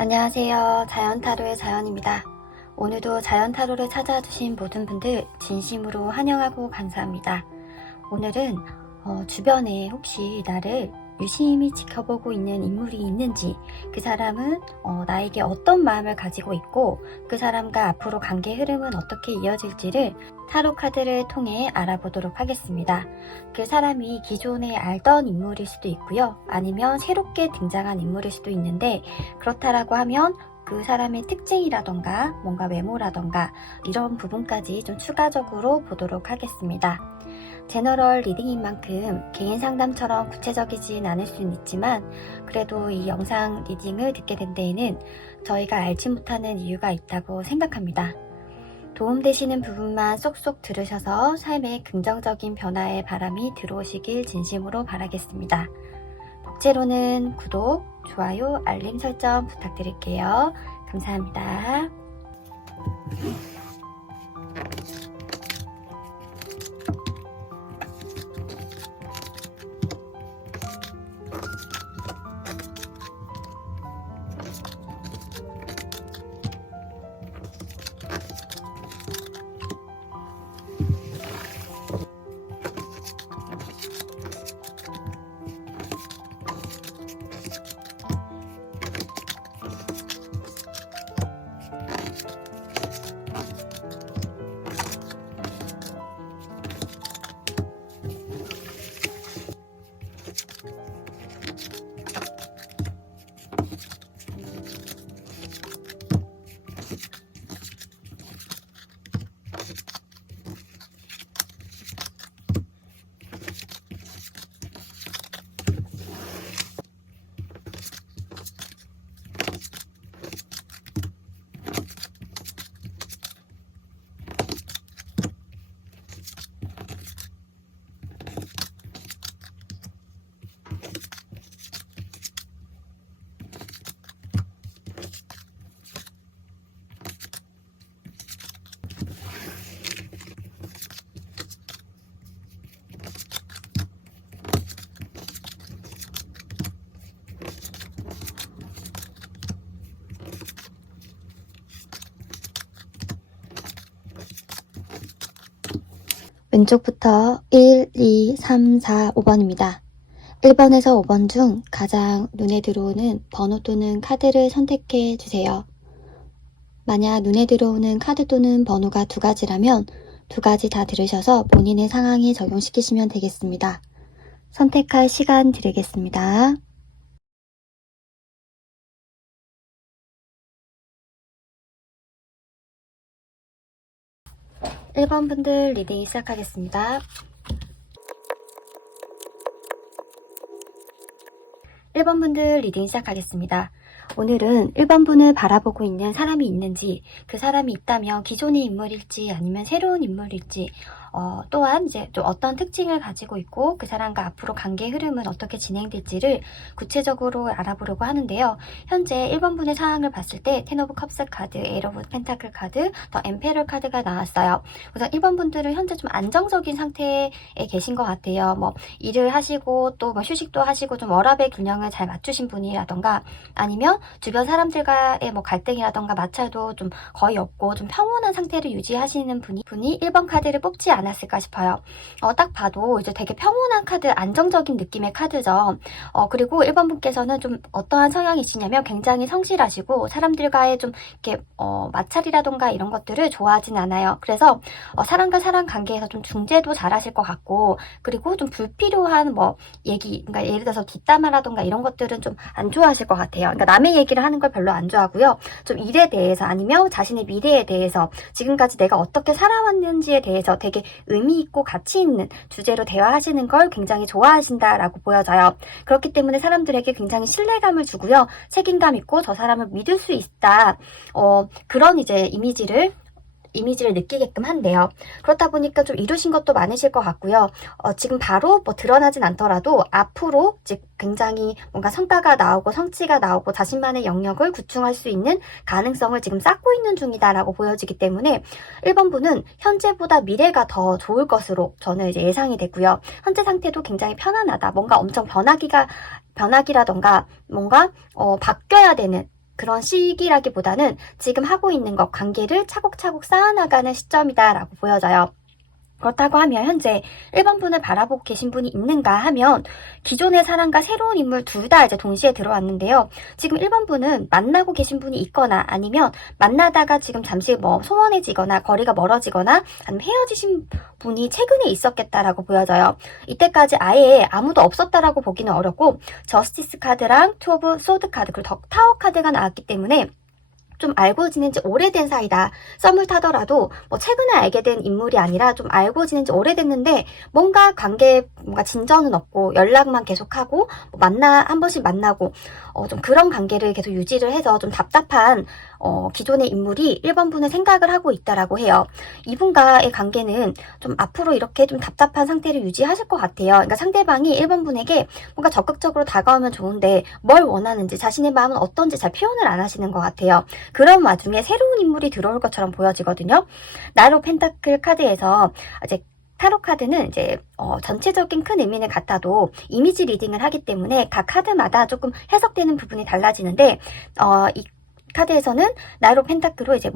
안녕하세요. 자연타로의 자연입니다. 오늘도 자연타로를 찾아주신 모든 분들 진심으로 환영하고 감사합니다. 오늘은 주변에 혹시 나를 유심히 지켜보고 있는 인물이 있는지, 그 사람은 나에게 어떤 마음을 가지고 있고 그 사람과 앞으로 관계 흐름은 어떻게 이어질지를 타로 카드를 통해 알아보도록 하겠습니다. 그 사람이 기존에 알던 인물일 수도 있고요. 아니면 새롭게 등장한 인물일 수도 있는데, 그렇다라고 하면 그 사람의 특징이라던가 뭔가 외모라던가 이런 부분까지 좀 추가적으로 보도록 하겠습니다. 제너럴 리딩인 만큼 개인 상담처럼 구체적이진 않을 수는 있지만, 그래도 이 영상 리딩을 듣게 된 데에는 저희가 알지 못하는 이유가 있다고 생각합니다. 도움되시는 부분만 쏙쏙 들으셔서 삶에 긍정적인 변화의 바람이 들어오시길 진심으로 바라겠습니다. 복제로는 구독, 좋아요, 알림 설정 부탁드릴게요. 감사합니다. 왼쪽부터 1, 2, 3, 4, 5번입니다. 1번에서 5번 중 가장 눈에 들어오는 번호 또는 카드를 선택해 주세요. 만약 눈에 들어오는 카드 또는 번호가 두 가지라면 두 가지 다 들으셔서 본인의 상황에 적용시키시면 되겠습니다. 선택할 시간 드리겠습니다. 1번 분들 리딩 시작하겠습니다. 1번 분들 리딩 시작하겠습니다. 오늘은 1번 분을 바라보고 있는 사람이 있는지, 그 사람이 있다면 기존의 인물일지 아니면 새로운 인물일지, 또한 이제 또 어떤 특징을 가지고 있고 그 사람과 앞으로 관계 흐름은 어떻게 진행될지를 구체적으로 알아보려고 하는데요. 현재 1번 분의 상황을 봤을 때 텐 오브 컵스 카드, 에이 오브 펜타클 카드, 더 엠페러 카드가 나왔어요. 그래서 1번 분들은 현재 좀 안정적인 상태에 계신 것 같아요. 뭐 일을 하시고 또 뭐 휴식도 하시고 좀 워라밸 균형을 잘 맞추신 분이라던가, 아니면 주변 사람들과의 뭐 갈등이라던가 마찰도 좀 거의 없고 좀 평온한 상태를 유지하시는 분이 1번 카드를 뽑지 않았을까 싶어요. 딱 봐도 이제 되게 평온한 카드, 안정적인 느낌의 카드죠. 그리고 1번 분께서는 좀 어떠한 성향이시냐면 굉장히 성실하시고 사람들과의 좀 이렇게 마찰이라던가 이런 것들을 좋아하진 않아요. 그래서 사람과 사람 관계에서 좀 중재도 잘하실 것 같고, 그리고 좀 불필요한 뭐 얘기, 그러니까 예를 들어서 뒷담화라던가 이런 것들은 좀 안 좋아하실 것 같아요. 그러니까 남의 얘기를 하는 걸 별로 안 좋아하고요. 좀 일에 대해서 아니면 자신의 미래에 대해서, 지금까지 내가 어떻게 살아왔는지에 대해서 되게 의미 있고 가치 있는 주제로 대화하시는 걸 굉장히 좋아하신다라고 보여져요. 그렇기 때문에 사람들에게 굉장히 신뢰감을 주고요. 책임감 있고 저 사람을 믿을 수 있다. 그런 이제 이미지를 느끼게끔 한대요. 그렇다 보니까 좀 이루신 것도 많으실 것 같고요. 지금 바로 뭐 드러나진 않더라도 앞으로 즉 굉장히 뭔가 성과가 나오고 성취가 나오고 자신만의 영역을 구축할 수 있는 가능성을 지금 쌓고 있는 중이다라고 보여지기 때문에 1번 분은 현재보다 미래가 더 좋을 것으로 저는 이제 예상이 되고요. 현재 상태도 굉장히 편안하다. 뭔가 엄청 변하기라던가 뭔가 바뀌어야 되는 그런 시기라기보다는 지금 하고 있는 것, 관계를 차곡차곡 쌓아나가는 시점이다라고 보여져요. 그렇다고 하면 현재 1번 분을 바라보고 계신 분이 있는가 하면 기존의 사람과 새로운 인물 둘 다 이제 동시에 들어왔는데요. 지금 1번 분은 만나고 계신 분이 있거나 아니면 만나다가 지금 잠시 뭐 소원해지거나 거리가 멀어지거나 아니면 헤어지신 분이 최근에 있었겠다라고 보여져요. 이때까지 아예 아무도 없었다라고 보기는 어렵고 저스티스 카드랑 투 오브 소드 카드 그리고 타워 카드가 나왔기 때문에 좀 알고 지낸 지 오래된 사이다. 썸을 타더라도 뭐 최근에 알게 된 인물이 아니라 좀 알고 지낸 지 오래됐는데 뭔가 뭔가 진전은 없고 연락만 계속하고 한 번씩 만나고 좀 그런 관계를 계속 유지를 해서 좀 답답한 기존의 인물이 1번 분의 생각을 하고 있다라고 해요. 이분과의 관계는 좀 앞으로 이렇게 좀 답답한 상태를 유지하실 것 같아요. 그러니까 상대방이 1번 분에게 뭔가 적극적으로 다가오면 좋은데 뭘 원하는지 자신의 마음은 어떤지 잘 표현을 안 하시는 것 같아요. 그런 와중에 새로운 인물이 들어올 것처럼 보여지거든요. 나로 펜타클 카드에서 이제 타로 카드는 이제 전체적인 큰 의미는 같아도 이미지 리딩을 하기 때문에 각 카드마다 조금 해석되는 부분이 달라지는데 이 카드에서는 나로 펜타클로 이제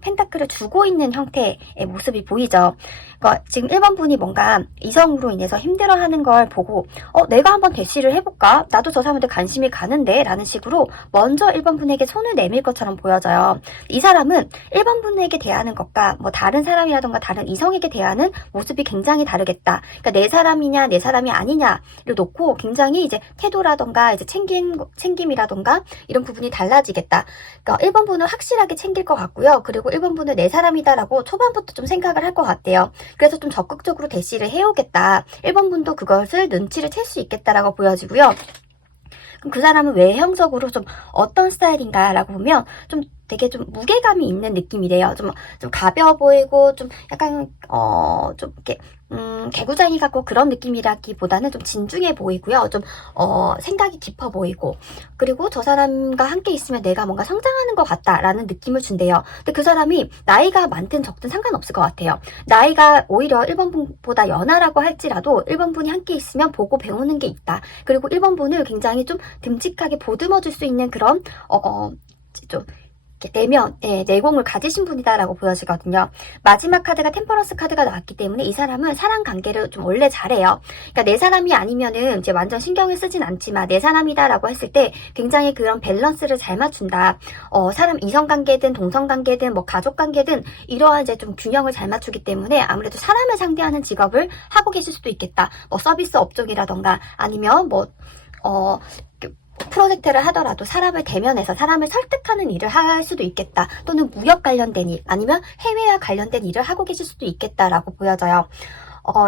펜타클을 주고 있는 형태의 모습이 보이죠. 그러니까 지금 1번 분이 뭔가 이성으로 인해서 힘들어하는 걸 보고 내가 한번 대시를 해볼까? 나도 저 사람한테 관심이 가는데? 라는 식으로 먼저 1번 분에게 손을 내밀 것처럼 보여져요. 이 사람은 1번 분에게 대하는 것과 뭐 다른 사람이라던가 다른 이성에게 대하는 모습이 굉장히 다르겠다. 그러니까 내 사람이냐 내 사람이 아니냐를 놓고 굉장히 이제 태도라던가 이제 챙김이라던가 이런 부분이 달라지겠다. 그러니까 1번 분은 확실하게 챙길 것 같고요. 그리고 1번 분은 내 사람이다라고 초반부터 좀 생각을 할 것 같아요. 그래서 좀 적극적으로 대시를 해오겠다. 1번 분도 그것을 눈치를 챌 수 있겠다라고 보여지고요. 그럼 그 사람은 외형적으로 좀 어떤 스타일인가라고 보면 좀 되게 좀 무게감이 있는 느낌이래요. 좀 가벼워 보이고 좀 약간 좀 이렇게 개구장이 같고 그런 느낌이라기보다는 좀 진중해 보이고요. 좀 생각이 깊어 보이고 그리고 저 사람과 함께 있으면 내가 뭔가 성장하는 것 같다라는 느낌을 준대요. 근데 그 사람이 나이가 많든 적든 상관없을 것 같아요. 나이가 오히려 1번 분보다 연하라고 할지라도 1번 분이 함께 있으면 보고 배우는 게 있다. 그리고 1번 분을 굉장히 좀 듬직하게 보듬어 줄 수 있는 그런 좀 내공을 가지신 분이다라고 보여지거든요. 마지막 카드가 템퍼런스 카드가 나왔기 때문에 이 사람은 사람 관계를 좀 원래 잘해요. 그러니까 내 사람이 아니면은 이제 완전 신경을 쓰진 않지만 내 사람이다라고 했을 때 굉장히 그런 밸런스를 잘 맞춘다. 사람 이성 관계든 동성 관계든 뭐 가족 관계든 이러한 이제 좀 균형을 잘 맞추기 때문에 아무래도 사람을 상대하는 직업을 하고 계실 수도 있겠다. 뭐 서비스 업종이라던가 아니면 프로젝트를 하더라도 사람을 대면해서 사람을 설득하는 일을 할 수도 있겠다. 또는 무역 관련된 일, 아니면 해외와 관련된 일을 하고 계실 수도 있겠다라고 보여져요.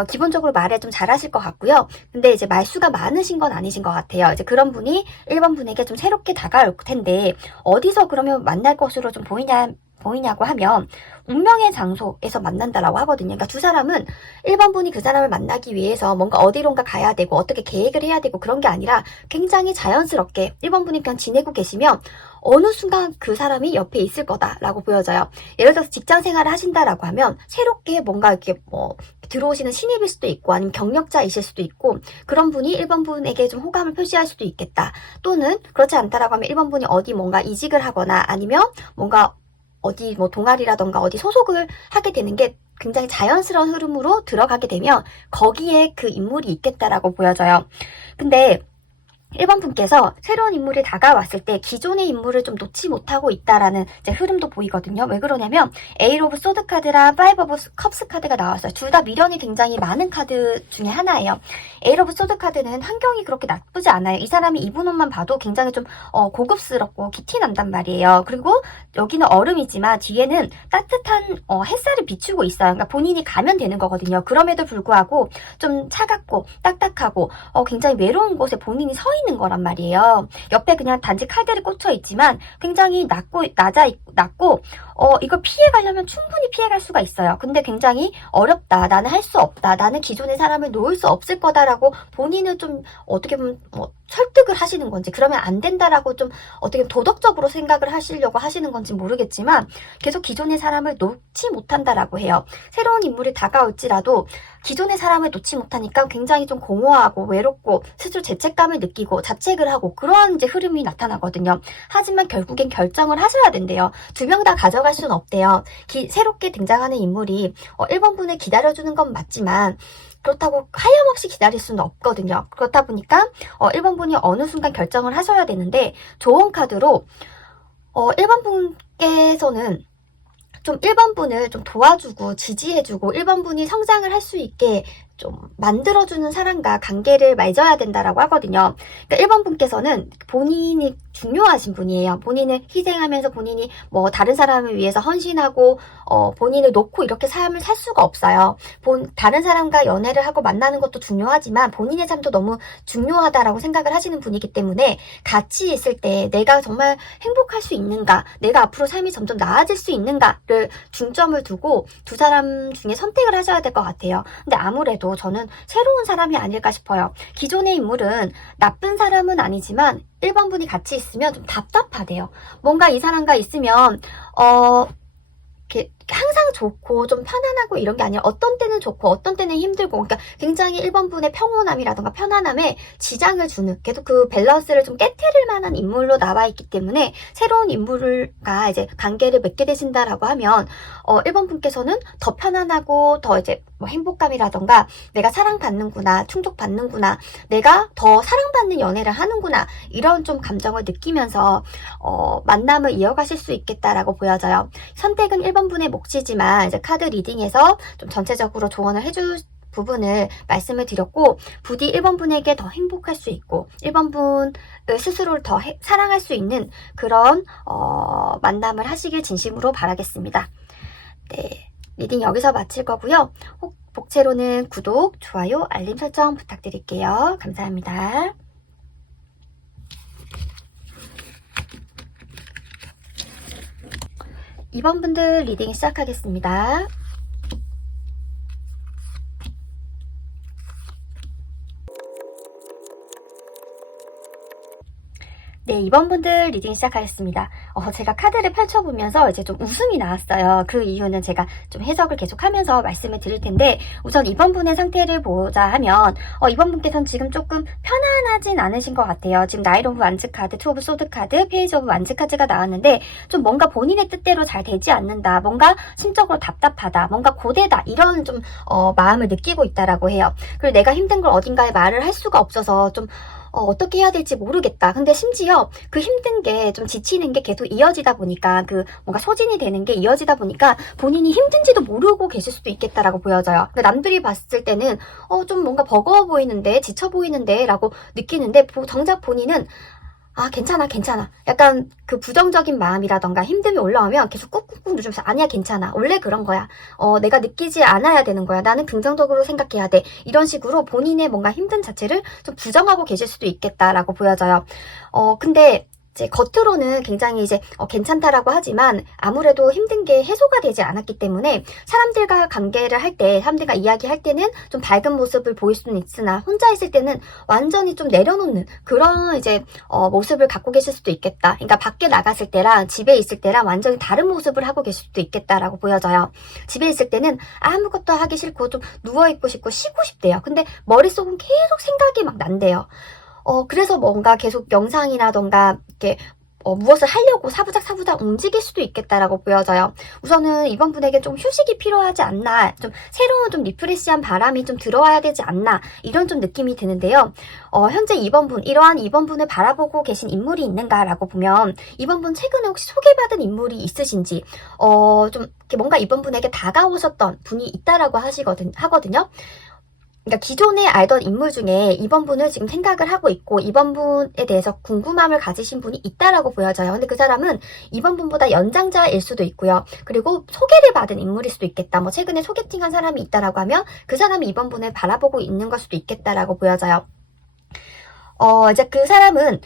기본적으로 말을 좀 잘하실 것 같고요. 근데 이제 말수가 많으신 건 아니신 것 같아요. 이제 그런 분이 1번 분에게 좀 새롭게 다가올 텐데, 어디서 그러면 만날 것으로 좀 보이냐고 하면 운명의 장소에서 만난다라고 하거든요. 그러니까 두 사람은 1번 분이 그 사람을 만나기 위해서 뭔가 어디론가 가야 되고 어떻게 계획을 해야 되고 그런 게 아니라 굉장히 자연스럽게 1번 분이 그냥 지내고 계시면 어느 순간 그 사람이 옆에 있을 거다라고 보여져요. 예를 들어서 직장 생활을 하신다라고 하면 새롭게 뭔가 이렇게 들어오시는 신입일 수도 있고 아니면 경력자이실 수도 있고 그런 분이 1번 분에게 좀 호감을 표시할 수도 있겠다. 또는 그렇지 않다라고 하면 1번 분이 어디 뭔가 이직을 하거나 아니면 뭔가 어디 동아리라던가 어디 소속을 하게 되는 게 굉장히 자연스러운 흐름으로 들어가게 되면 거기에 그 인물이 있겠다라고 보여져요. 근데 1번 분께서 새로운 인물이 다가왔을 때 기존의 인물을 좀 놓지 못하고 있다라는 이제 흐름도 보이거든요. 왜 그러냐면 에이트 오브 소드 카드랑 파이브 오브 컵스 카드가 나왔어요. 둘 다 미련이 굉장히 많은 카드 중에 하나예요. 에이트 오브 소드 카드는 환경이 그렇게 나쁘지 않아요. 이 사람이 입은 옷만 봐도 굉장히 좀 고급스럽고 기티 난단 말이에요. 그리고 여기는 얼음이지만 뒤에는 따뜻한 햇살을 비추고 있어요. 그러니까 본인이 가면 되는 거거든요. 그럼에도 불구하고 좀 차갑고 딱딱하고 굉장히 외로운 곳에 본인이 서 있는 거란 말이에요. 옆에 그냥 단지 칼들이 꽂혀 있지만 굉장히 낮고 이걸 피해가려면 충분히 피해갈 수가 있어요. 근데 굉장히 어렵다. 나는 할 수 없다. 나는 기존의 사람을 놓을 수 없을 거다라고 본인은 좀 어떻게 보면 설득을 하시는 건지, 그러면 안 된다라고 좀 어떻게 도덕적으로 생각을 하시려고 하시는 건지 모르겠지만 계속 기존의 사람을 놓지 못한다라고 해요. 새로운 인물이 다가올지라도 기존의 사람을 놓지 못하니까 굉장히 좀 공허하고 외롭고 스스로 죄책감을 느끼고 자책을 하고 그런 이제 흐름이 나타나거든요. 하지만 결국엔 결정을 하셔야 된대요. 두 명 다 가져갈 수는 없대요. 새롭게 등장하는 인물이 1번 분을 기다려주는 건 맞지만 그렇다고 하염없이 기다릴 수는 없거든요. 그렇다 보니까 1번 분이 어느 순간 결정을 하셔야 되는데, 좋은 카드로 1번 분께서는 좀 1번 분을 좀 도와주고 지지해주고 1번 분이 성장을 할 수 있게 좀 만들어주는 사람과 관계를 맺어야 된다라고 하거든요. 그러니까 1번 분께서는 본인이 중요하신 분이에요. 본인을 희생하면서 본인이 뭐 다른 사람을 위해서 헌신하고 본인을 놓고 이렇게 삶을 살 수가 없어요. 다른 사람과 연애를 하고 만나는 것도 중요하지만 본인의 삶도 너무 중요하다라고 생각을 하시는 분이기 때문에 같이 있을 때 내가 정말 행복할 수 있는가, 내가 앞으로 삶이 점점 나아질 수 있는가를 중점을 두고 두 사람 중에 선택을 하셔야 될 것 같아요. 근데 아무래도 저는 새로운 사람이 아닐까 싶어요. 기존의 인물은 나쁜 사람은 아니지만 1번 분이 같이 있으면 좀 답답하대요. 뭔가 이 사람과 있으면 이렇게 항상 좋고 좀 편안하고 이런 게 아니라 어떤 때는 좋고 어떤 때는 힘들고, 그러니까 굉장히 1번 분의 평온함이라던가 편안함에 지장을 주는, 계속 그 밸런스를 좀 깨트릴 만한 인물로 나와 있기 때문에 새로운 인물과 이제 관계를 맺게 되신다라고 하면 1번 분께서는 더 편안하고 더 이제 뭐 행복감이라던가 내가 사랑받는구나, 충족받는구나, 내가 더 사랑받는 연애를 하는구나, 이런 좀 감정을 느끼면서 만남을 이어가실 수 있겠다라고 보여져요. 선택은 1번 분의 몫이지만 이제 카드 리딩에서 좀 전체적으로 조언을 해줄 부분을 말씀을 드렸고, 부디 1번 분에게 더 행복할 수 있고 1번 분을 스스로를 더 사랑할 수 있는 그런 만남을 하시길 진심으로 바라겠습니다. 네, 리딩 여기서 마칠 거고요. 복채로는 구독, 좋아요, 알림 설정 부탁드릴게요. 감사합니다. 2번 분들 리딩 시작하겠습니다. 네, 2번 분들 리딩 시작하겠습니다. 제가 카드를 펼쳐보면서 이제 좀 웃음이 나왔어요. 그 이유는 제가 좀 해석을 계속하면서 말씀을 드릴 텐데, 우선 2번 분의 상태를 보자 하면 2번 분께서는 지금 조금 편안하진 않으신 것 같아요. 지금 나이트 오브 완즈 카드, 투 오브 소드 카드, 페이지 오브 완즈 카드가 나왔는데 좀 뭔가 본인의 뜻대로 잘 되지 않는다, 뭔가 심적으로 답답하다, 뭔가 고되다, 이런 좀 마음을 느끼고 있다라고 해요. 그리고 내가 힘든 걸 어딘가에 말을 할 수가 없어서 좀 어떻게 해야 될지 모르겠다. 근데 심지어 그 힘든 게 좀 지치는 게 계속 이어지다 보니까, 그 뭔가 소진이 되는 게 이어지다 보니까 본인이 힘든지도 모르고 계실 수도 있겠다라고 보여져요. 그러니까 남들이 봤을 때는 좀 뭔가 버거워 보이는데, 지쳐 보이는데 라고 느끼는데 정작 본인은 괜찮아. 약간 그 부정적인 마음이라던가 힘듦이 올라오면 계속 꾹꾹꾹 누르면서 아니야, 괜찮아. 원래 그런 거야. 내가 느끼지 않아야 되는 거야. 나는 긍정적으로 생각해야 돼. 이런 식으로 본인의 뭔가 힘든 자체를 좀 부정하고 계실 수도 있겠다라고 보여져요. 근데 이제 겉으로는 굉장히 이제 괜찮다라고 하지만 아무래도 힘든 게 해소가 되지 않았기 때문에 사람들과 관계를 할 때, 사람들과 이야기할 때는 좀 밝은 모습을 보일 수는 있으나 혼자 있을 때는 완전히 좀 내려놓는 그런 이제 모습을 갖고 계실 수도 있겠다. 그러니까 밖에 나갔을 때랑 집에 있을 때랑 완전히 다른 모습을 하고 계실 수도 있겠다라고 보여져요. 집에 있을 때는 아무것도 하기 싫고 좀 누워있고 싶고 쉬고 싶대요. 근데 머릿속은 계속 생각이 막 난대요. 그래서 뭔가 계속 명상이라던가 이렇게 무엇을 하려고 사부작 움직일 수도 있겠다라고 보여져요. 우선은 이번 분에게 좀 휴식이 필요하지 않나, 좀 새로운 좀 리프레시한 바람이 좀 들어와야 되지 않나, 이런 좀 느낌이 드는데요. 현재 2번 분, 이러한 2번 분을 바라보고 계신 인물이 있는가라고 보면 2번 분 최근에 혹시 소개받은 인물이 있으신지, 좀 이렇게 뭔가 2번 분에게 다가오셨던 분이 있다라고 하거든요. 그러니까 기존에 알던 인물 중에 2번 분을 지금 생각을 하고 있고 2번 분에 대해서 궁금함을 가지신 분이 있다라고 보여져요. 근데 그 사람은 2번 분보다 연장자일 수도 있고요. 그리고 소개를 받은 인물일 수도 있겠다. 뭐 최근에 소개팅한 사람이 있다라고 하면 그 사람이 2번 분을 바라보고 있는 걸 수도 있겠다라고 보여져요. 이제 그 사람은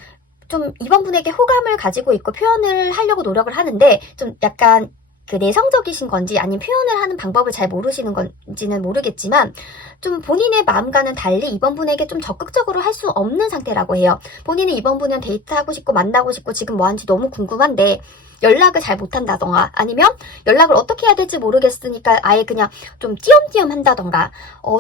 좀 2번 분에게 호감을 가지고 있고 표현을 하려고 노력을 하는데 좀 약간 그 내성적이신 건지 아니면 표현을 하는 방법을 잘 모르시는 건지는 모르겠지만 좀 본인의 마음과는 달리 이번 분에게 좀 적극적으로 할 수 없는 상태라고 해요. 본인은 이번 분이랑 데이트하고 싶고 만나고 싶고 지금 뭐 하는지 너무 궁금한데 연락을 잘 못한다던가 아니면 연락을 어떻게 해야 될지 모르겠으니까 아예 그냥 좀 띄엄띄엄 한다던가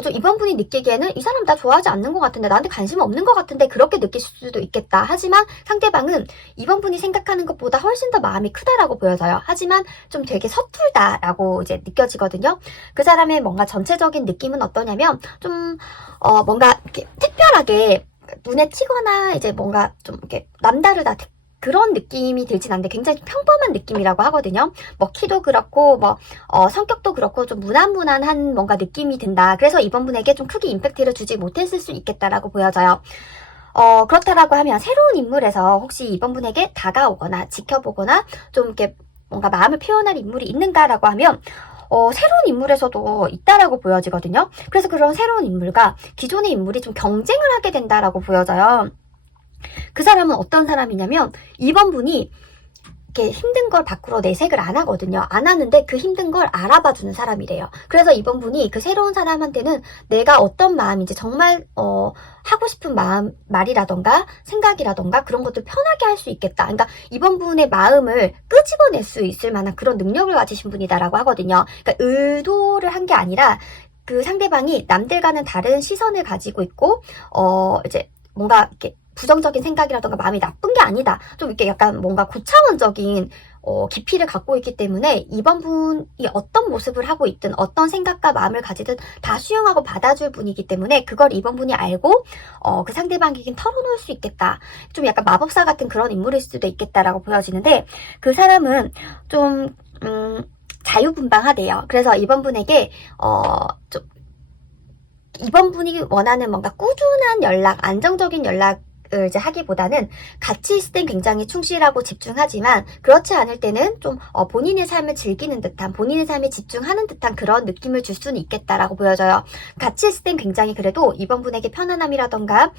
좀 이번 분이 느끼기에는 이 사람 나 좋아하지 않는 것 같은데 나한테 관심 없는 것 같은데 그렇게 느끼실 수도 있겠다. 하지만 상대방은 이번 분이 생각하는 것보다 훨씬 더 마음이 크다라고 보여져요. 하지만 좀 되게 서툴다라고 이제 느껴지거든요. 그 사람의 뭔가 전체적인 느낌은 어떠냐면 좀 뭔가 이렇게 특별하게 눈에 띄거나 이제 뭔가 좀 이렇게 남다르다 그런 느낌이 들진 않는데 굉장히 평범한 느낌이라고 하거든요. 뭐 키도 그렇고 뭐 성격도 그렇고 좀 무난무난한 뭔가 느낌이 든다. 그래서 이번 분에게 좀 크게 임팩트를 주지 못했을 수 있겠다라고 보여져요. 그렇다라고 하면 새로운 인물에서 혹시 이번 분에게 다가오거나 지켜보거나 좀 이렇게 뭔가 마음을 표현할 인물이 있는가라고 하면 새로운 인물에서도 있다라고 보여지거든요. 그래서 그런 새로운 인물과 기존의 인물이 좀 경쟁을 하게 된다라고 보여져요. 그 사람은 어떤 사람이냐면 이번 분이 이렇게 힘든 걸 밖으로 내색을 안 하거든요. 안 하는데 그 힘든 걸 알아봐주는 사람이래요. 그래서 이번 분이 그 새로운 사람한테는 내가 어떤 마음인지 정말 하고 싶은 말이라던가 생각이라던가 그런 것들 편하게 할 수 있겠다. 그러니까 이번 분의 마음을 끄집어낼 수 있을 만한 그런 능력을 가지신 분이다라고 하거든요. 그러니까 의도를 한 게 아니라 그 상대방이 남들과는 다른 시선을 가지고 있고 이제 뭔가 이렇게 부정적인 생각이라던가 마음이 나쁜 게 아니다. 좀 이렇게 약간 뭔가 고차원적인 깊이를 갖고 있기 때문에 이번 분이 어떤 모습을 하고 있든 어떤 생각과 마음을 가지든 다 수용하고 받아줄 분이기 때문에 그걸 이번 분이 알고 그 상대방에겐 털어놓을 수 있겠다. 좀 약간 마법사 같은 그런 인물일 수도 있겠다라고 보여지는데 그 사람은 좀 자유분방하대요. 그래서 이번 분에게 좀 이번 분이 원하는 뭔가 꾸준한 연락, 안정적인 연락을 이제 하기보다는 같이 있을 땐 굉장히 충실하고 집중하지만 그렇지 않을 때는 좀 본인의 삶을 즐기는 듯한 본인의 삶에 집중하는 듯한 그런 느낌을 줄 수는 있겠다라고 보여져요. 같이 있을 땐 굉장히 그래도 이번 분에게 편안함이라던가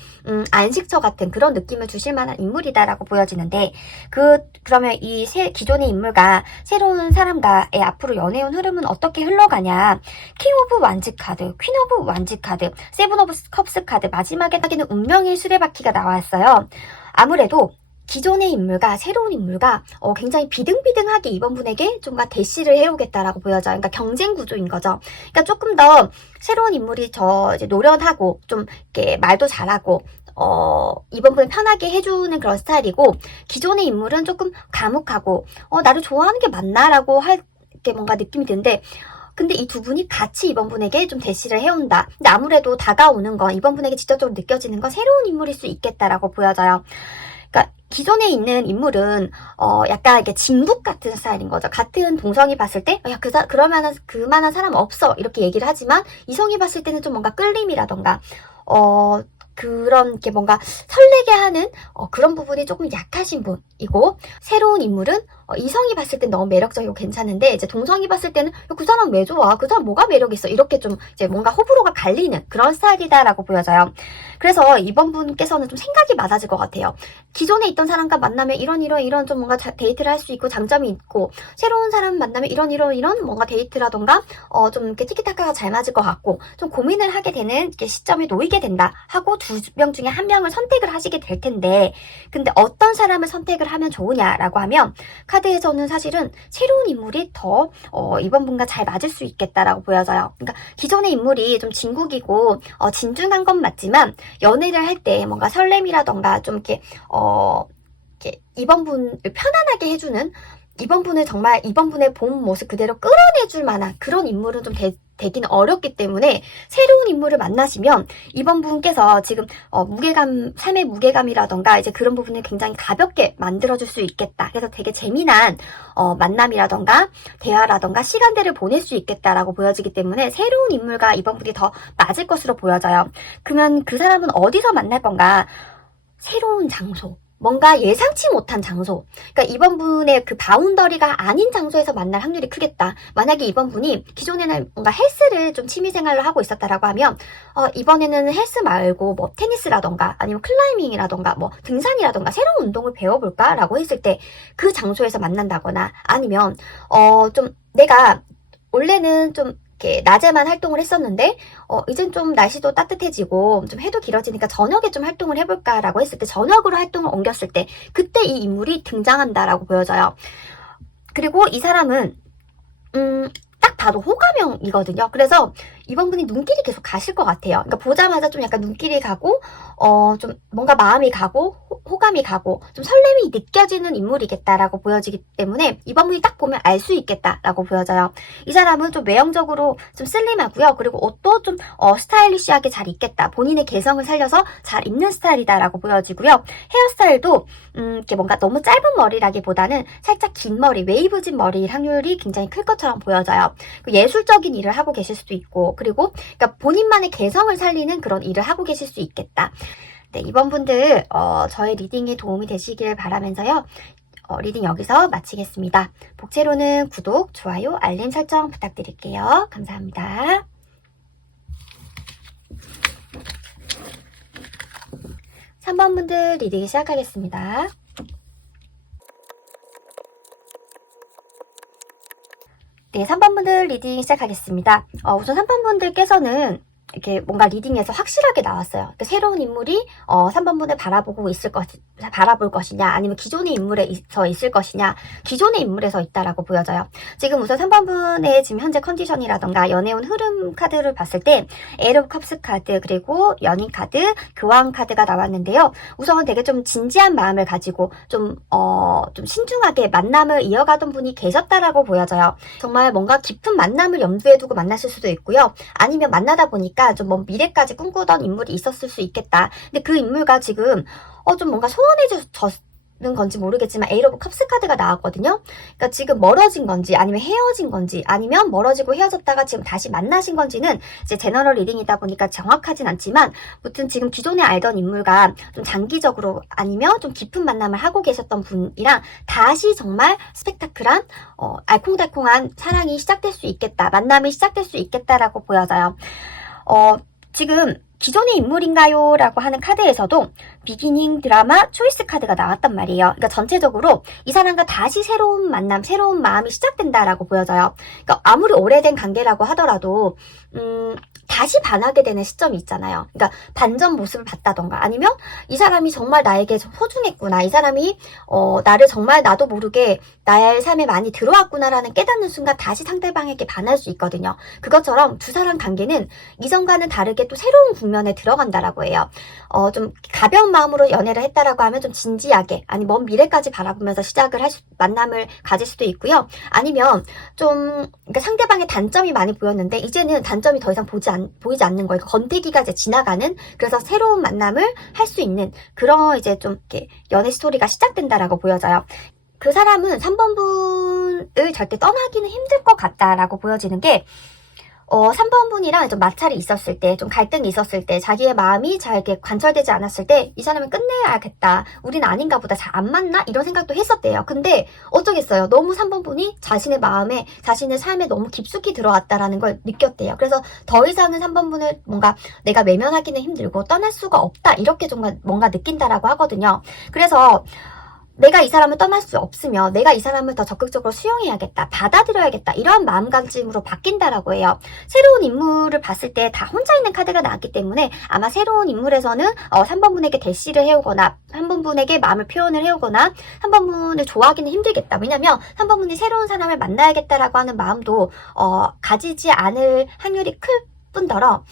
안식처 같은 그런 느낌을 주실 만한 인물이다라고 보여지는데 그러면 이 기존의 인물과 새로운 사람과의 앞으로 연애운 흐름은 어떻게 흘러가냐. 킹 오브 완즈 카드, 퀸 오브 완즈 카드, 세븐 오브 컵스 카드 마지막에는 운명의 수레바퀴가 나왔어요. 아무래도 기존의 인물과 새로운 인물과 굉장히 비등비등하게 이번 분에게 좀 대시를 해오겠다라고 보여져요. 그러니까 경쟁 구조인 거죠. 그러니까 조금 더 새로운 인물이 이제 노련하고 좀 이렇게 말도 잘하고 이번 분을 편하게 해주는 그런 스타일이고 기존의 인물은 조금 과묵하고 나를 좋아하는 게 맞나라고 할 게 뭔가 느낌이 드는데 근데 이 두 분이 같이 이번 분에게 좀 대시를 해온다. 근데 아무래도 다가오는 건 이번 분에게 직접적으로 느껴지는 건 새로운 인물일 수 있겠다라고 보여져요. 그러니까 기존에 있는 인물은 약간 이게 진북 같은 스타일인 거죠. 같은 동성이 봤을 때 야, 그만한 사람 없어 이렇게 얘기를 하지만 이성이 봤을 때는 좀 뭔가 끌림이라던가 그런 게 뭔가 설레게 하는 그런 부분이 조금 약하신 분이고 새로운 인물은 이성이 봤을 땐 너무 매력적이고 괜찮은데 이제 동성이 봤을 때는 그 사람 왜 좋아? 그 사람 뭐가 매력 있어? 이렇게 좀 이제 뭔가 호불호가 갈리는 그런 스타일이다라고 보여져요. 그래서 이번 분께서는 좀 생각이 맞아질 것 같아요. 기존에 있던 사람과 만나면 이런 좀 뭔가 데이트를 할 수 있고 장점이 있고 새로운 사람 만나면 이런 뭔가 데이트라던가 좀 이렇게 티키타카가 잘 맞을 것 같고 좀 고민을 하게 되는 시점에 놓이게 된다 하고 두 명 중에 한 명을 선택을 하시게 될 텐데 근데 어떤 사람을 선택을 하면 좋으냐라고 하면 카드에서는 사실은 새로운 인물이 더 이번 분과 잘 맞을 수 있겠다라고 보여져요. 그러니까 기존의 인물이 좀 진국이고 진중한 건 맞지만 연애를 할 때 뭔가 설렘이라던가 좀 이렇게 이번 분을 편안하게 해주는 이번 분을 정말 이번 분의 본 모습 그대로 끌어내줄 만한 그런 인물은 좀 되기는 어렵기 때문에 새로운 인물을 만나시면 이번 분께서 지금 삶의 무게감이라던가 이제 그런 부분을 굉장히 가볍게 만들어줄 수 있겠다. 그래서 되게 재미난 만남이라던가 대화라던가 시간들을 보낼 수 있겠다라고 보여지기 때문에 새로운 인물과 이번 분이 더 맞을 것으로 보여져요. 그러면 그 사람은 어디서 만날 건가? 새로운 장소. 뭔가 예상치 못한 장소. 그러니까 이번 분의 그 바운더리가 아닌 장소에서 만날 확률이 크겠다. 만약에 이번 분이 기존에는 뭔가 헬스를 좀 취미생활로 하고 있었다라고 하면, 이번에는 헬스 말고 뭐 테니스라던가 아니면 클라이밍이라던가 뭐 등산이라던가 새로운 운동을 배워볼까라고 했을 때 그 장소에서 만난다거나 아니면, 좀 내가 원래는 좀 이렇게 낮에만 활동을 했었는데 이젠 좀 날씨도 따뜻해지고 좀 해도 길어지니까 저녁에 좀 활동을 해볼까라고 했을 때 저녁으로 활동을 옮겼을 때 그때 이 인물이 등장한다라고 보여져요. 그리고 이 사람은 딱 봐도 호감형이거든요. 그래서 이번 분이 눈길이 계속 가실 것 같아요. 그러니까 보자마자 좀 약간 눈길이 가고 좀 뭔가 마음이 가고 호감이 가고 좀 설렘이 느껴지는 인물이겠다라고 보여지기 때문에 이번 분이 딱 보면 알 수 있겠다라고 보여져요. 이 사람은 좀 외형적으로 좀 슬림하고요. 그리고 옷도 좀 스타일리시하게 잘 입겠다. 본인의 개성을 살려서 잘 입는 스타일이다라고 보여지고요. 헤어스타일도 이렇게 뭔가 너무 짧은 머리라기보다는 살짝 긴 머리, 웨이브진 머리일 확률이 굉장히 클 것처럼 보여져요. 예술적인 일을 하고 계실 수도 있고 그리고 그러니까 본인만의 개성을 살리는 그런 일을 하고 계실 수 있겠다. 네, 이번 분들 저의 리딩에 도움이 되시길 바라면서요. 리딩 여기서 마치겠습니다. 복채로는 구독, 좋아요, 알림 설정 부탁드릴게요. 감사합니다. 3번 분들 리딩 시작하겠습니다. 네, 3번 분들 리딩 시작하겠습니다. 우선 3번 분들께서는 이렇게 뭔가 리딩에서 확실하게 나왔어요. 그러니까 새로운 인물이 3번 분을 바라볼 것이냐 아니면 기존의 인물에서 있을 것이냐 기존의 인물에서 있다라고 보여져요. 지금 우선 3번 분의 지금 현재 컨디션이라던가 연애운 흐름 카드를 봤을 때 에이트 오브 컵스 카드 그리고 연인 카드, 교황 카드가 나왔는데요. 우선 되게 좀 진지한 마음을 가지고 좀 신중하게 만남을 이어가던 분이 계셨다라고 보여져요. 정말 뭔가 깊은 만남을 염두에 두고 만나실 수도 있고요. 아니면 만나다 보니까 좀 먼 미래까지 꿈꾸던 인물이 있었을 수 있겠다. 근데 그 인물과 지금 좀 뭔가 소원해졌는 건지 모르겠지만 에이트 오브 컵스 카드가 나왔거든요. 그러니까 지금 멀어진 건지 아니면 헤어진 건지 아니면 멀어지고 헤어졌다가 지금 다시 만나신 건지는 이제 제너럴 리딩이다 보니까 정확하진 않지만 아무튼 지금 기존에 알던 인물과 좀 장기적으로 아니면 좀 깊은 만남을 하고 계셨던 분이랑 다시 정말 스펙타클한 알콩달콩한 사랑이 시작될 수 있겠다. 만남이 시작될 수 있겠다라고 보여져요. 지금 기존의 인물인가요? 라고 하는 카드에서도 비기닝 드라마 초이스 카드가 나왔단 말이에요. 그러니까 전체적으로 이 사람과 다시 새로운 만남, 새로운 마음이 시작된다라고 보여져요. 그러니까 아무리 오래된 관계라고 하더라도 다시 반하게 되는 시점이 있잖아요. 그러니까 반전 모습을 봤다던가 아니면 이 사람이 정말 나에게 소중했구나. 이 사람이 나를 정말 나도 모르게 나의 삶에 많이 들어왔구나라는 깨닫는 순간 다시 상대방에게 반할 수 있거든요. 그것처럼 두 사람 관계는 이전과는 다르게 또 새로운 국면에 들어간다라고 해요. 좀 가벼운 마음으로 연애를 했다라고 하면 좀 진지하게 아니 먼 미래까지 바라보면서 만남을 가질 수도 있고요. 아니면 좀 그러니까 상대방의 단점이 많이 보였는데 이제는 단점이 더 이상 보이지 않는 거예요. 건태기가 이제 지나가는 그래서 새로운 만남을 할 수 있는 그런 이제 좀 이렇게 연애 스토리가 시작된다라고 보여져요. 그 사람은 3번 분을 절대 떠나기는 힘들 것 같다라고 보여지는 게 3번 분이랑 좀 마찰이 있었을 때, 좀 갈등이 있었을 때, 자기의 마음이 잘 이렇게 관철되지 않았을 때, 이 사람은 끝내야겠다. 우리는 아닌가 보다. 잘 안 맞나? 이런 생각도 했었대요. 근데 어쩌겠어요. 너무 3번 분이 자신의 마음에, 자신의 삶에 너무 깊숙이 들어왔다라는 걸 느꼈대요. 그래서 더 이상은 3번 분을 뭔가 내가 외면하기는 힘들고 떠날 수가 없다. 이렇게 좀 뭔가 느낀다라고 하거든요. 그래서 내가 이 사람을 떠날 수 없으면 내가 이 사람을 더 적극적으로 수용해야겠다, 받아들여야겠다 이런 마음가짐으로 바뀐다라고 해요. 새로운 인물을 봤을 때 다 혼자 있는 카드가 나왔기 때문에 아마 새로운 인물에서는 3번 분에게 대시를 해오거나 3번 분에게 마음을 표현을 해오거나 3번 분을 좋아하기는 힘들겠다. 왜냐면 3번 분이 새로운 사람을 만나야겠다라고 하는 마음도 가지지 않을 확률이 클 뿐더러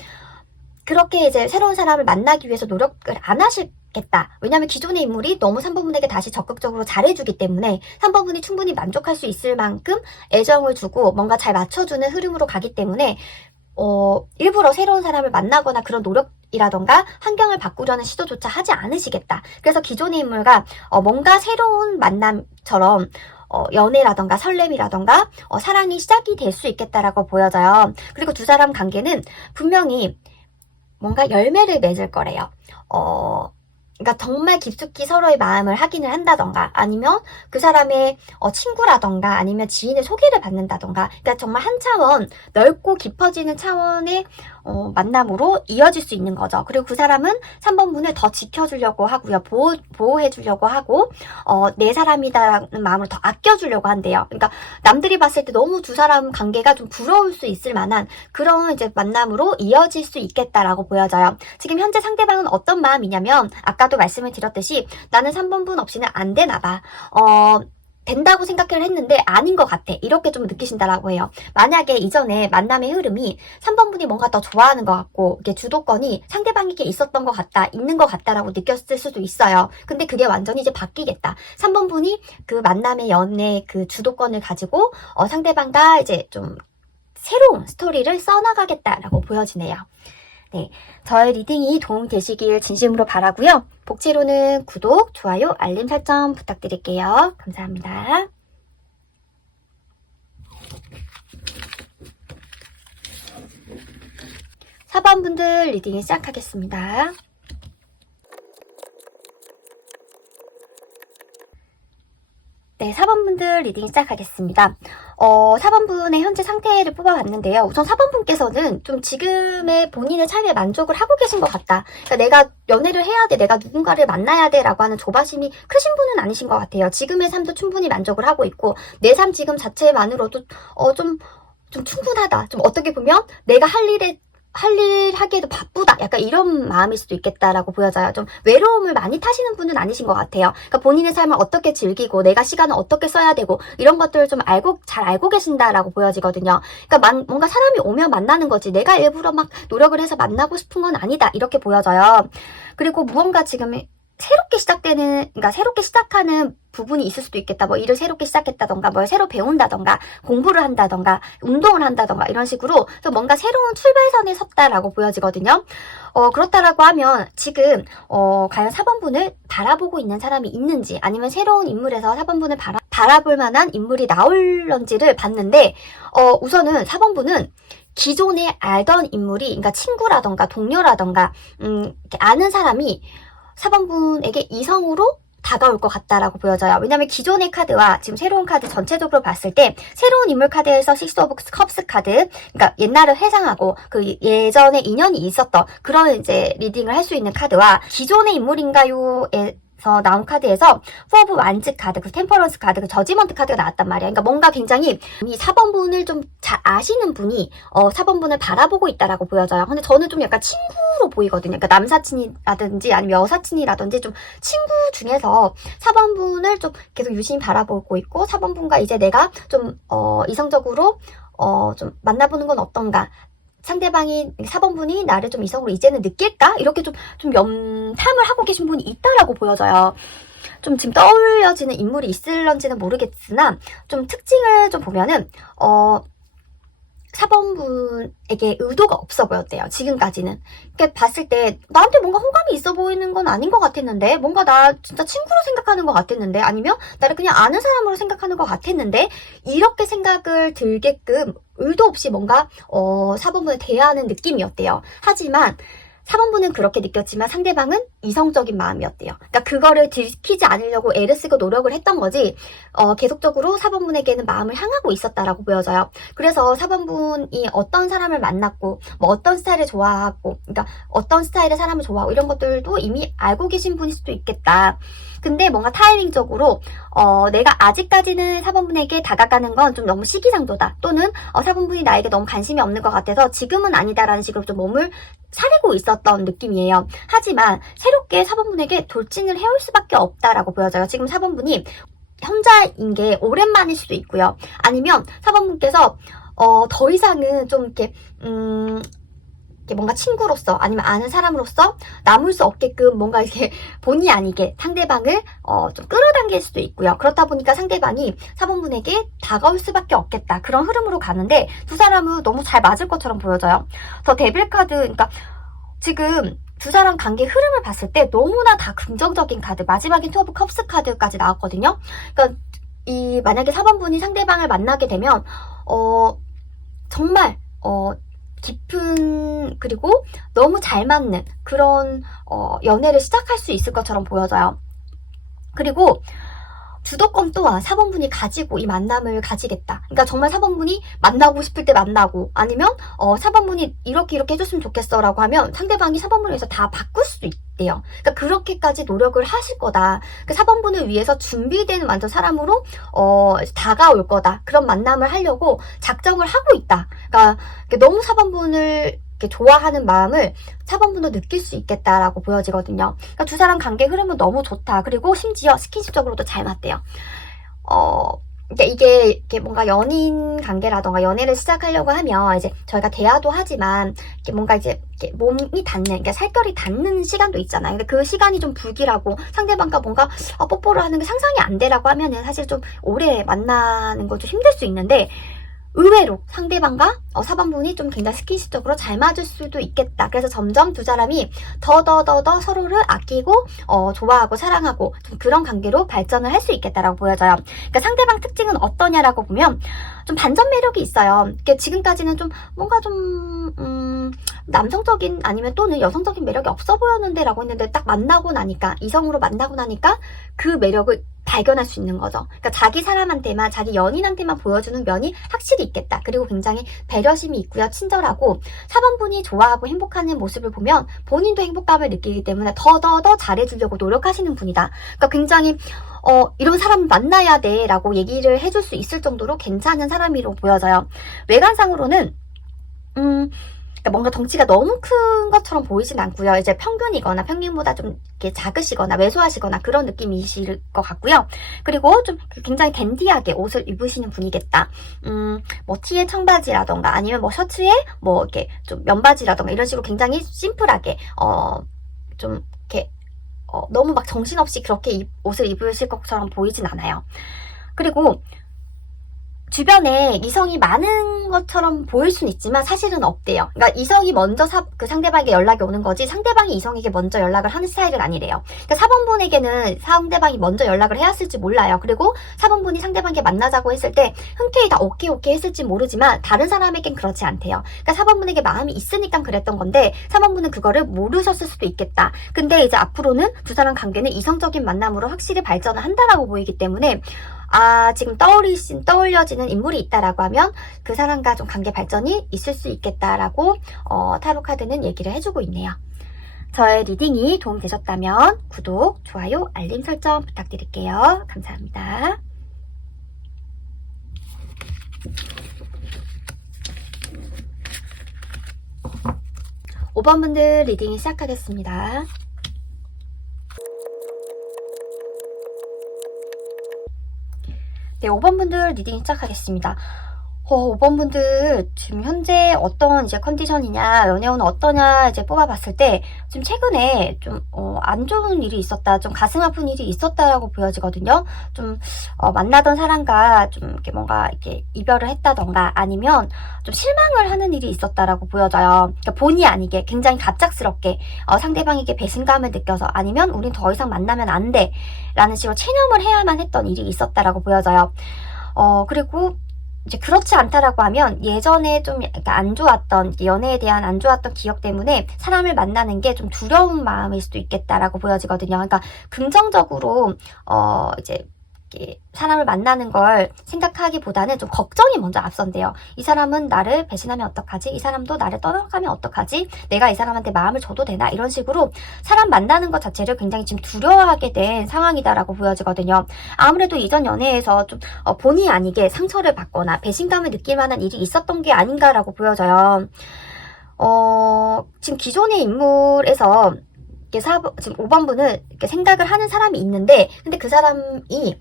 그렇게 이제 새로운 사람을 만나기 위해서 노력을 안 하시겠다. 왜냐하면 기존의 인물이 너무 3번 분에게 다시 적극적으로 잘해주기 때문에 3번 분이 충분히 만족할 수 있을 만큼 애정을 주고 뭔가 잘 맞춰주는 흐름으로 가기 때문에 일부러 새로운 사람을 만나거나 그런 노력이라던가 환경을 바꾸려는 시도조차 하지 않으시겠다. 그래서 기존의 인물과 뭔가 새로운 만남처럼 연애라던가 설렘이라던가 사랑이 시작이 될 수 있겠다라고 보여져요. 그리고 두 사람 관계는 분명히 뭔가 열매를 맺을 거래요. 그러니까 정말 깊숙이 서로의 마음을 확인을 한다던가 아니면 그 사람의 친구라던가 아니면 지인의 소개를 받는다던가 그러니까 정말 한 차원 넓고 깊어지는 차원의 만남으로 이어질 수 있는 거죠. 그리고 그 사람은 3번 분을 더 지켜주려고 하고요. 보호해주려고 하고 내 사람이다라는 마음을 더 아껴주려고 한대요. 그러니까 남들이 봤을 때 너무 두 사람 관계가 좀 부러울 수 있을 만한 그런 이제 만남으로 이어질 수 있겠다라고 보여져요. 지금 현재 상대방은 어떤 마음이냐면 아까도 말씀을 드렸듯이 나는 3번 분 없이는 안 되나 봐. 된다고 생각을 했는데 아닌 것 같아. 이렇게 좀 느끼신다라고 해요. 만약에 이전에 만남의 흐름이 3번 분이 뭔가 더 좋아하는 것 같고 이게 주도권이 상대방에게 있었던 것 같다, 있는 것 같다라고 느꼈을 수도 있어요. 근데 그게 완전히 이제 바뀌겠다. 3번 분이 그 만남의 연애 그 주도권을 가지고 상대방과 이제 좀 새로운 스토리를 써나가겠다라고 보여지네요. 네, 저의 리딩이 도움 되시길 진심으로 바라고요. 복지로는 구독, 좋아요, 알림 설정 부탁드릴게요. 감사합니다. 4번 분들 리딩 시작하겠습니다. 네, 4번 분들 리딩 시작하겠습니다. 4번 분의 현재 상태를 뽑아봤는데요. 우선 4번 분께서는 좀 지금의 본인의 삶에 만족을 하고 계신 것 같다. 그러니까 내가 연애를 해야 돼, 내가 누군가를 만나야 돼 라고 하는 조바심이 크신 분은 아니신 것 같아요. 지금의 삶도 충분히 만족을 하고 있고 내 삶 지금 자체만으로도 좀 충분하다. 좀 어떻게 보면 내가 할 일 하기에도 바쁘다. 약간 이런 마음일 수도 있겠다라고 보여져요. 좀 외로움을 많이 타시는 분은 아니신 것 같아요. 그러니까 본인의 삶을 어떻게 즐기고 내가 시간을 어떻게 써야 되고 이런 것들을 좀 잘 알고 계신다라고 보여지거든요. 그러니까 뭔가 사람이 오면 만나는 거지 내가 일부러 막 노력을 해서 만나고 싶은 건 아니다. 이렇게 보여져요. 그리고 무언가 지금 그러니까 새롭게 시작하는 부분이 있을 수도 있겠다. 뭐 일을 새롭게 시작했다던가, 뭘 새로 배운다던가, 공부를 한다던가, 운동을 한다던가 이런 식으로 또 뭔가 새로운 출발선에 섰다라고 보여지거든요. 그렇다라고 하면 지금 과연 4번 분을 바라보고 있는 사람이 있는지 아니면 새로운 인물에서 4번 분을 바라볼 만한 인물이 나올런지를 봤는데 우선은 4번 분은 기존에 알던 인물이 그러니까 친구라던가 동료라던가 이렇게 아는 사람이 4번 분에게 이성으로 다가올 것 같다라고 보여져요. 왜냐면 기존의 카드와 지금 새로운 카드 전체적으로 봤을 때 새로운 인물 카드에서 식스 오브 컵스 카드, 그러니까 옛날을 회상하고 그 예전에 인연이 있었던 그런 이제 리딩을 할 수 있는 카드와 기존의 인물인가요에 나온 카드에서 4 오브 완즈 카드, 그 템퍼런스 카드, 그 저지먼트 카드가 나왔단 말이야. 그러니까 뭔가 굉장히 이 4번 분을 좀 잘 아시는 분이 4번 분을 바라보고 있다라고 보여져요. 근데 저는 좀 약간 친구로 보이거든요. 그러니까 남사친이라든지 아니면 여사친이라든지 좀 친구 중에서 4번 분을 좀 계속 유심히 바라보고 있고 4번 분과 이제 내가 좀 이성적으로 좀 만나보는 건 어떤가. 상대방이 4번 분이 나를 좀 이성으로 이제는 느낄까? 이렇게 좀 염탐을 하고 계신 분이 있다라고 보여져요. 좀 지금 떠올려지는 인물이 있을런지는 모르겠으나 좀 특징을 좀 보면은 4번 분에게 의도가 없어 보였대요. 지금까지는. 그러니까 봤을 때 나한테 뭔가 호감이 있어 보이는 건 아닌 것 같았는데 뭔가 나 진짜 친구로 생각하는 것 같았는데 아니면 나를 그냥 아는 사람으로 생각하는 것 같았는데 이렇게 생각을 들게끔 의도 없이 뭔가 4번 분을 대하는 느낌이었대요. 하지만 4번 분은 그렇게 느꼈지만 상대방은 이성적인 마음이었대요. 그러니까 그거를 들키지 않으려고 애를 쓰고 노력을 했던 거지 계속적으로 4번 분에게는 마음을 향하고 있었다라고 보여져요. 그래서 4번 분이 어떤 사람을 만났고 뭐 어떤 스타일을 좋아하고 그러니까 어떤 스타일의 사람을 좋아하고 이런 것들도 이미 알고 계신 분일 수도 있겠다. 근데 뭔가 타이밍적으로 내가 아직까지는 4번 분에게 다가가는 건 좀 너무 시기상조다. 또는 4번 분이 나에게 너무 관심이 없는 것 같아서 지금은 아니다라는 식으로 좀 몸을 사리고 있었던 느낌이에요. 하지만 새롭게 4번 분에게 돌진을 해올 수밖에 없다라고 보여져요. 지금 4번 분이 혼자인 게 오랜만일 수도 있고요. 아니면 4번 분께서 더 이상은 좀 이렇게 뭔가 친구로서 아니면 아는 사람으로서 남을 수 없게끔 뭔가 이렇게 본의 아니게 상대방을 좀 끌어당길 수도 있고요. 그렇다 보니까 상대방이 4번 분에게 다가올 수밖에 없겠다. 그런 흐름으로 가는데 두 사람은 너무 잘 맞을 것처럼 보여져요. 더 데빌 카드, 그러니까 지금 두 사람 관계 흐름을 봤을 때 너무나 다 긍정적인 카드, 마지막인 투 오브 컵스 카드까지 나왔거든요. 그러니까 만약에 4번 분이 상대방을 만나게 되면 정말 깊은 그리고 너무 잘 맞는 그런 연애를 시작할 수 있을 것처럼 보여져요. 그리고 주도권 또한 4번분이 가지고 이 만남을 가지겠다. 그러니까 정말 4번분이 만나고 싶을 때 만나고 아니면 4번분이 이렇게 해줬으면 좋겠어 라고 하면 상대방이 4번분을 위해서 다 바꿀 수도 있대요. 그러니까 그렇게까지 노력을 하실 거다. 그 4번분을 위해서 준비된 완전 사람으로 다가올 거다. 그런 만남을 하려고 작정을 하고 있다. 그러니까 너무 4번분을 좋아하는 마음을 4번분도 느낄 수 있겠다라고 보여지거든요. 그러니까 두 사람 관계 흐름은 너무 좋다. 그리고 심지어 스킨십적으로도 잘 맞대요. 그러니까 이게 뭔가 연인 관계라던가 연애를 시작하려고 하면 이제 저희가 대화도 하지만 이게 뭔가 이제 이렇게 몸이 닿는, 그러니까 살결이 닿는 시간도 있잖아요. 근데 그 시간이 좀 불길하고 상대방과 뭔가 뽀뽀를 하는 게 상상이 안 되라고 하면은 사실 좀 오래 만나는 것도 힘들 수 있는데 의외로 상대방과 4번분이 좀 굉장히 스킨십적으로 잘 맞을 수도 있겠다. 그래서 점점 두 사람이 더 서로를 아끼고 좋아하고 사랑하고 좀 그런 관계로 발전을 할 수 있겠다라고 보여져요. 그러니까 상대방 특징은 어떠냐라고 보면 좀 반전 매력이 있어요. 그러니까 지금까지는 좀 뭔가 좀 남성적인 아니면 또는 여성적인 매력이 없어 보였는데 라고 했는데 딱 만나고 나니까 이성으로 만나고 나니까 그 매력을 발견할 수 있는 거죠. 그러니까 자기 사람한테만 자기 연인한테만 보여주는 면이 확실히 있겠다. 그리고 굉장히 배려심이 있고요. 친절하고 4번분이 좋아하고 행복하는 모습을 보면 본인도 행복감을 느끼기 때문에 더 잘해주려고 노력하시는 분이다. 그러니까 굉장히 이런 사람 만나야 돼 라고 얘기를 해줄 수 있을 정도로 괜찮은 사람으로 보여져요. 외관상으로는 뭔가 덩치가 너무 큰 것처럼 보이진 않고요. 이제 평균이거나 평균보다 좀 이렇게 작으시거나 왜소하시거나 그런 느낌이실 것 같고요. 그리고 좀 굉장히 댄디하게 옷을 입으시는 분이겠다. 뭐 티에 청바지라던가 아니면 뭐 셔츠에 뭐 이렇게 좀 면바지라던가 이런 식으로 굉장히 심플하게 좀 이렇게 너무 막 정신없이 그렇게 옷을 입으실 것처럼 보이진 않아요. 그리고 주변에 이성이 많은 것처럼 보일 수는 있지만 사실은 없대요. 그러니까 이성이 먼저 그 상대방에게 연락이 오는 거지 상대방이 이성에게 먼저 연락을 하는 스타일은 아니래요. 그러니까 4번분에게는 상대방이 먼저 연락을 해왔을지 몰라요. 그리고 4번분이 상대방에게 만나자고 했을 때 흔쾌히 다 오케이 했을지 모르지만 다른 사람에겐 그렇지 않대요. 그러니까 4번분에게 마음이 있으니까 그랬던 건데 3번분은 그거를 모르셨을 수도 있겠다. 근데 이제 앞으로는 두 사람 관계는 이성적인 만남으로 확실히 발전을 한다라고 보이기 때문에 지금 떠올려지는 인물이 있다라고 하면 그 사람과 좀 관계 발전이 있을 수 있겠다라고 타로 카드는 얘기를 해주고 있네요. 저의 리딩이 도움되셨다면 구독, 좋아요, 알림 설정 부탁드릴게요. 감사합니다. 5번분들 리딩 시작하겠습니다. 네, 5번분들 리딩 시작하겠습니다. 5번분들 지금 현재 어떤 이제 컨디션이냐, 연애운은 어떠냐 이제 뽑아봤을 때 지금 최근에 좀 안 좋은 일이 있었다, 좀 가슴 아픈 일이 있었다라고 보여지거든요. 좀 만나던 사람과 좀 이렇게 뭔가 이렇게 이별을 했다던가 아니면 좀 실망을 하는 일이 있었다라고 보여져요. 그러니까 본의 아니게 굉장히 갑작스럽게 상대방에게 배신감을 느껴서 아니면 우린 더 이상 만나면 안 돼 라는 식으로 체념을 해야만 했던 일이 있었다라고 보여져요. 그리고 이제 그렇지 않다라고 하면 예전에 좀 안 좋았던 연애에 대한 안 좋았던 기억 때문에 사람을 만나는 게 좀 두려운 마음일 수도 있겠다라고 보여지거든요. 그러니까 긍정적으로 이제 사람을 만나는 걸 생각하기보다는 좀 걱정이 먼저 앞선대요. 이 사람은 나를 배신하면 어떡하지? 이 사람도 나를 떠나가면 어떡하지? 내가 이 사람한테 마음을 줘도 되나? 이런 식으로 사람 만나는 것 자체를 굉장히 지금 두려워하게 된 상황이다라고 보여지거든요. 아무래도 이전 연애에서 좀 본의 아니게 상처를 받거나 배신감을 느낄 만한 일이 있었던 게 아닌가라고 보여져요. 지금 기존의 인물에서 지금 5번분은 이렇게 생각을 하는 사람이 있는데 근데 그 사람이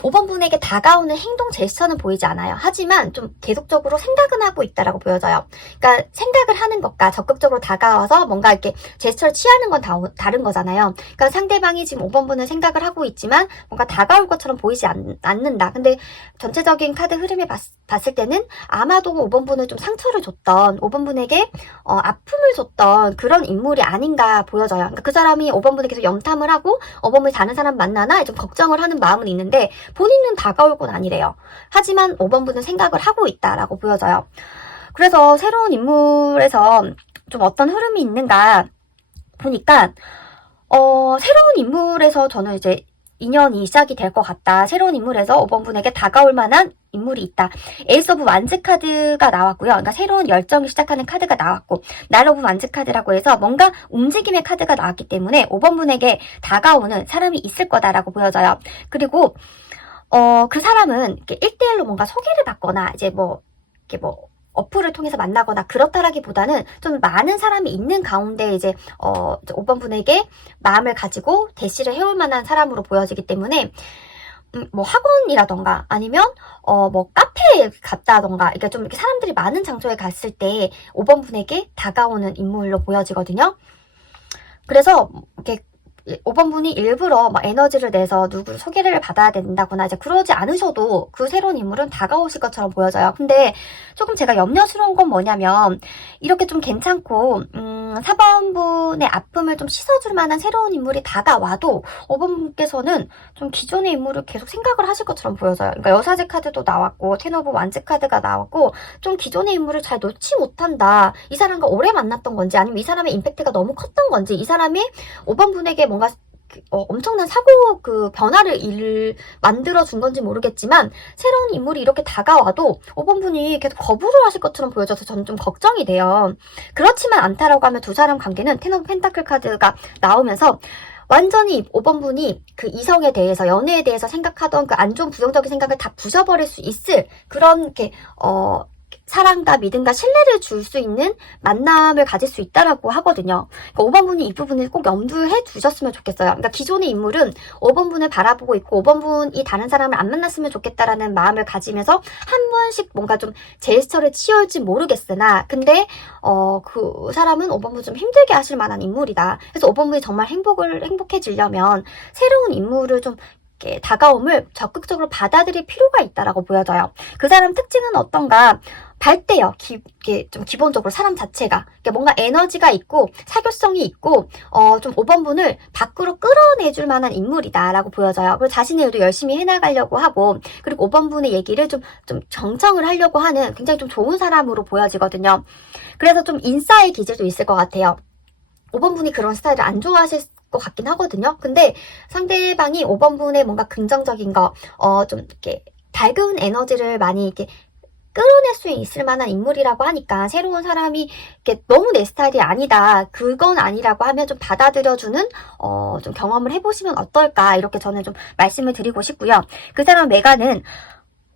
5번분에게 다가오는 행동 제스처는 보이지 않아요. 하지만 좀 계속적으로 생각은 하고 있다라고 보여져요. 그러니까 생각을 하는 것과 적극적으로 다가와서 뭔가 이렇게 제스처를 취하는 건 다른 거잖아요. 그러니까 상대방이 지금 5번분은 생각을 하고 있지만 뭔가 다가올 것처럼 보이지 않는다. 근데 전체적인 카드 흐름에 봤을 때는 아마도 5번분은 좀 상처를 줬던 5번분에게 아픔을 줬던 그런 인물이 아닌가 보여져요. 그러니까 그 사람이 5번분에 계속 염탐을 하고 5번분이 다른 사람 만나나 좀 걱정을 하는 마음은 있는데 본인은 다가올 건 아니래요. 하지만 5번분은 생각을 하고 있다라고 보여져요. 그래서 새로운 인물에서 좀 어떤 흐름이 있는가 보니까 새로운 인물에서 저는 이제 인연이 시작이 될 것 같다. 새로운 인물에서 5번 분에게 다가올 만한 인물이 있다. 에이스 오브 완즈 카드가 나왔고요. 그러니까 새로운 열정이 시작하는 카드가 나왔고, 날 오브 완즈 카드라고 해서 뭔가 움직임의 카드가 나왔기 때문에 5번 분에게 다가오는 사람이 있을 거다라고 보여져요. 그리고 그 사람은 이렇게 1대1로 뭔가 소개를 받거나 이제 이렇게 어플을 통해서 만나거나 그렇다라기보다는 좀 많은 사람이 있는 가운데 이제 5번 분에게 마음을 가지고 대시를 해올 만한 사람으로 보여지기 때문에 학원이라던가 아니면 카페에 갔다던가 그러니까 좀 이렇게 사람들이 많은 장소에 갔을 때 5번 분에게 다가오는 인물로 보여지거든요. 그래서 이렇게 5번 분이 일부러 에너지를 내서 누구 소개를 받아야 된다거나 이제 그러지 않으셔도 그 새로운 인물은 다가오실 것처럼 보여져요. 근데 조금 제가 염려스러운 건 뭐냐면 이렇게 좀 괜찮고 4번 분의 아픔을 좀 씻어줄 만한 새로운 인물이 다가와도 5번 분께서는 좀 기존의 인물을 계속 생각을 하실 것처럼 보여져요. 그러니까 여사제 카드도 나왔고 텐 오브 완즈 카드가 나왔고 좀 기존의 인물을 잘 놓지 못한다. 이 사람과 오래 만났던 건지 아니면 이 사람의 임팩트가 너무 컸던 건지 이 사람이 5번 분에게 뭔가 엄청난 사고 변화를 만들어준 건지 모르겠지만 새로운 인물이 이렇게 다가와도 5번 분이 계속 거부를 하실 것처럼 보여져서 저는 좀 걱정이 돼요. 그렇지만 않다라고 하면 두 사람 관계는 텐 오브 펜타클 카드가 나오면서 완전히 5번 분이 그 이성에 대해서 연애에 대해서 생각하던 그 안 좋은 부정적인 생각을 다 부숴버릴 수 있을 그런 이렇게 사랑과 믿음과 신뢰를 줄 수 있는 만남을 가질 수 있다라고 하거든요. 그러니까 5번 분이 이 부분을 꼭 염두해 두셨으면 좋겠어요. 그러니까 기존의 인물은 5번 분을 바라보고 있고 5번 분이 다른 사람을 안 만났으면 좋겠다라는 마음을 가지면서 한 번씩 뭔가 좀 제스처를 취할지 모르겠으나 근데 그 사람은 5번 분 좀 힘들게 하실 만한 인물이다. 그래서 5번 분이 정말 행복해지려면 새로운 인물을 좀 다가옴을 적극적으로 받아들일 필요가 있다라고 보여져요. 그 사람 특징은 어떤가? 밝대요. 좀 기본적으로 사람 자체가 뭔가 에너지가 있고 사교성이 있고 좀 5번 분을 밖으로 끌어내줄 만한 인물이다라고 보여져요. 그리고 자신의 일도 열심히 해나가려고 하고 그리고 5번 분의 얘기를 좀 정청을 하려고 하는 굉장히 좀 좋은 사람으로 보여지거든요. 그래서 좀 인싸의 기질도 있을 것 같아요. 5번 분이 그런 스타일을 안 좋아하실 것 같긴 하거든요. 근데 상대방이 5번 분의 뭔가 긍정적인 거, 좀 이렇게 밝은 에너지를 많이 이렇게 끌어낼 수 있을 만한 인물이라고 하니까 새로운 사람이 이렇게 너무 내 스타일이 아니다. 그건 아니라고 하면 좀 받아들여주는 좀 경험을 해보시면 어떨까 이렇게 저는 좀 말씀을 드리고 싶고요. 그 사람 메가는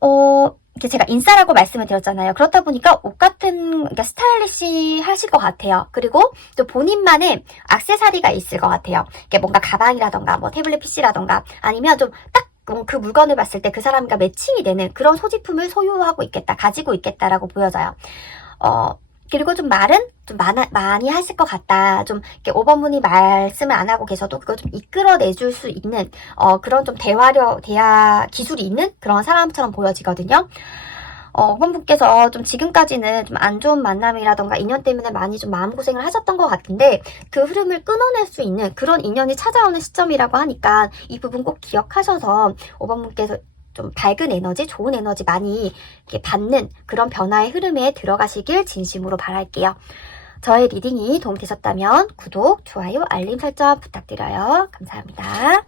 이렇게 제가 인싸라고 말씀을 드렸잖아요. 그렇다 보니까 옷 같은 그러니까 스타일리시 하실 것 같아요. 그리고 또 본인만의 액세서리가 있을 것 같아요. 이게 뭔가 가방이라던가 태블릿 PC라던가 아니면 좀 딱 그 물건을 봤을 때 그 사람과 매칭이 되는 그런 소지품을 소유하고 있겠다, 가지고 있겠다라고 보여져요. 그리고 좀 말은 좀 많이 하실 것 같다. 좀 이렇게 5번 분이 말씀을 안 하고 계셔도 그걸 좀 이끌어내줄 수 있는 그런 좀 대화 기술이 있는 그런 사람처럼 보여지거든요. 5번 분께서 좀 지금까지는 좀 안 좋은 만남이라던가 인연 때문에 많이 좀 마음고생을 하셨던 것 같은데 그 흐름을 끊어낼 수 있는 그런 인연이 찾아오는 시점이라고 하니까 이 부분 꼭 기억하셔서 5번 분께서 좀 밝은 에너지, 좋은 에너지 많이 이렇게 받는 그런 변화의 흐름에 들어가시길 진심으로 바랄게요. 저의 리딩이 도움되셨다면 구독, 좋아요, 알림 설정 부탁드려요. 감사합니다.